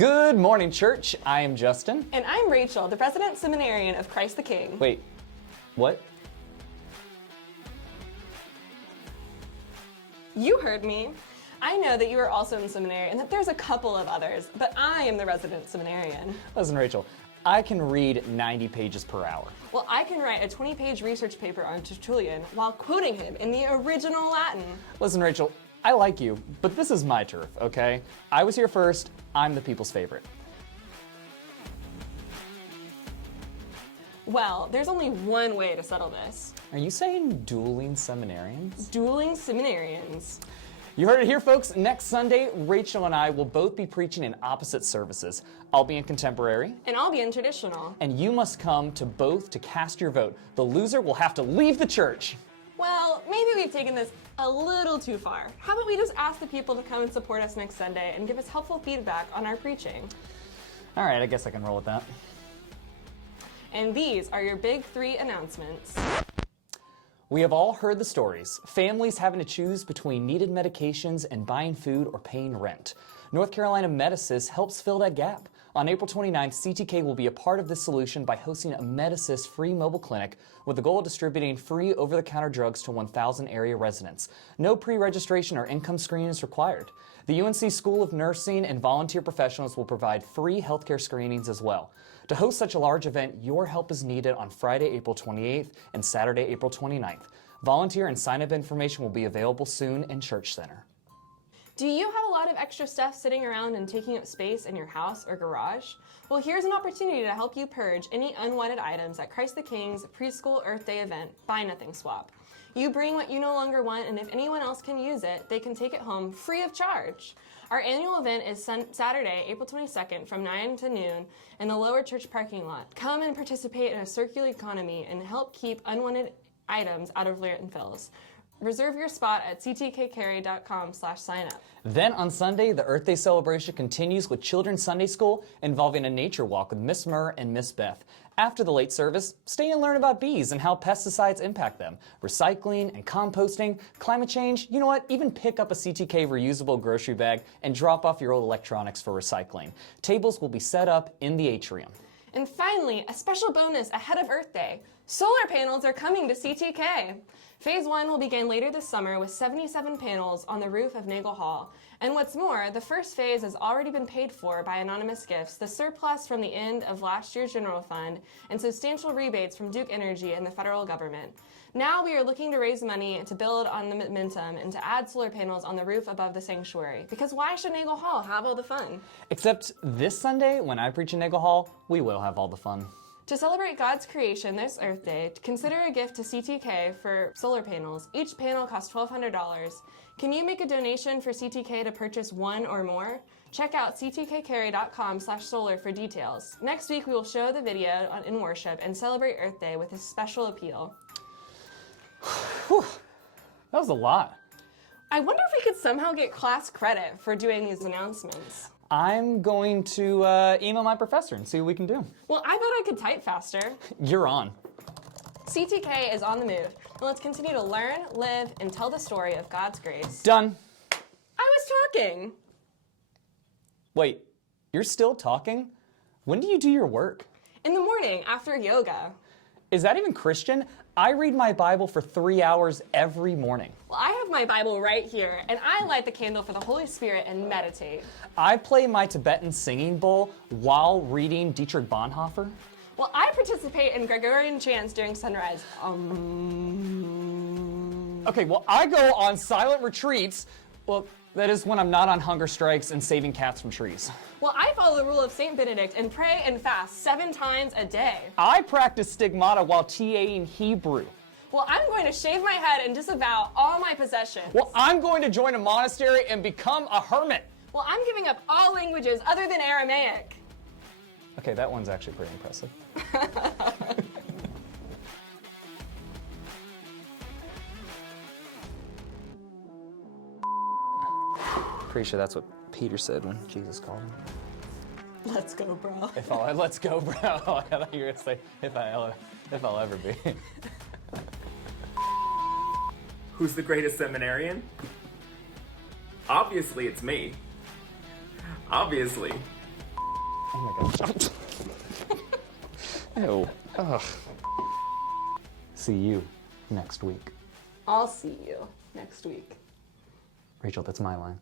Good morning, church. I am Justin. And I'm Rachel, the Resident Seminarian of Christ the King. Wait, what? You heard me. I know that you are also in seminary and that there's a couple of others, but I am the Resident Seminarian. Listen, Rachel, I can read 90 pages per hour. Well, I can write a 20-page research paper on Tertullian while quoting him in the original Latin. Listen, Rachel, I like you, but this is my turf, okay? I was here first. I'm the people's favorite. Well, there's only one way to settle this. Are you saying dueling seminarians? Dueling seminarians. You heard it here, folks. Next Sunday, Rachel and I will both be preaching in opposite services. I'll be in contemporary. And I'll be in traditional. And you must come to both to cast your vote. The loser will have to leave the church. Well, maybe we've taken this a little too far. How about we just ask the people to come and support us next Sunday and give us helpful feedback on our preaching? All right, I guess I can roll with that. And these are your big three announcements. We have all heard the stories. Families having to choose between needed medications and buying food or paying rent. North Carolina Medisys helps fill that gap. On April 29th, CTK will be a part of this solution by hosting a Medisys free mobile clinic with the goal of distributing free over-the-counter drugs to 1,000 area residents. No pre-registration or income screening is required. The UNC School of Nursing and volunteer professionals will provide free healthcare screenings as well. To host such a large event, your help is needed on Friday, April 28th and Saturday, April 29th. Volunteer and sign-up information will be available soon in Church Center. Do you have a lot of extra stuff sitting around and taking up space in your house or garage? Well, here's an opportunity to help you purge any unwanted items at Christ the King's Preschool Earth Day event, Buy Nothing Swap. You bring what you no longer want, and if anyone else can use it, they can take it home free of charge. Our annual event is Saturday, April 22nd from 9 to noon in the Lower Church parking lot. Come and participate in a circular economy and help keep unwanted items out of landfills. Reserve your spot at ctkcarry.com/signup. Then on Sunday, the Earth Day celebration continues with Children's Sunday School involving a nature walk with Miss Murr and Miss Beth. After the late service, stay and learn about bees and how pesticides impact them, recycling and composting, climate change. You know what? Even pick up a CTK reusable grocery bag and drop off your old electronics for recycling. Tables will be set up in the atrium. And finally, a special bonus ahead of Earth Day. Solar panels are coming to CTK. Phase 1 will begin later this summer with 77 panels on the roof of Nagel Hall. And what's more, the first phase has already been paid for by anonymous gifts, the surplus from the end of last year's general fund, and substantial rebates from Duke Energy and the federal government. Now we are looking to raise money to build on the momentum and to add solar panels on the roof above the sanctuary. Because why should Nagel Hall have all the fun? Except this Sunday, when I preach in Nagel Hall, we will have all the fun. To celebrate God's creation this Earth Day, consider a gift to CTK for solar panels. Each panel costs $1,200. Can you make a donation for CTK to purchase one or more? Check out ctkcarry.com/solar for details. Next week, we will show the video in worship and celebrate Earth Day with a special appeal. Whew, that was a lot. I wonder if we could somehow get class credit for doing these announcements. I'm going to email my professor and see what we can do. Well, I bet I could type faster. You're on. CTK is on the move, and let's continue to learn, live, and tell the story of God's grace. Done. I was talking. Wait, you're still talking? When do you do your work? In the morning, after yoga. Is that even Christian? I read my Bible for 3 hours every morning. Well, I have my Bible right here, and I light the candle for the Holy Spirit and meditate. I play my Tibetan singing bowl while reading Dietrich Bonhoeffer. Well, I participate in Gregorian chants during sunrise. Okay, well, I go on silent retreats. Well, that is when I'm not on hunger strikes and saving cats from trees. Well, I follow the rule of St. Benedict and pray and fast 7 times a day. I practice stigmata while TAing Hebrew. Well, I'm going to shave my head and disavow all my possessions. Well, I'm going to join a monastery and become a hermit. Well, I'm giving up all languages other than Aramaic. Okay, that one's actually pretty impressive. Pretty sure that's what Peter said when Jesus called him. Let's go, bro. Let's go, bro. I thought you were gonna say if I'll ever be. Who's the greatest seminarian? Obviously, it's me. Obviously. Oh my gosh. Ew. Ugh. See you next week. I'll see you next week. Rachel, that's my line.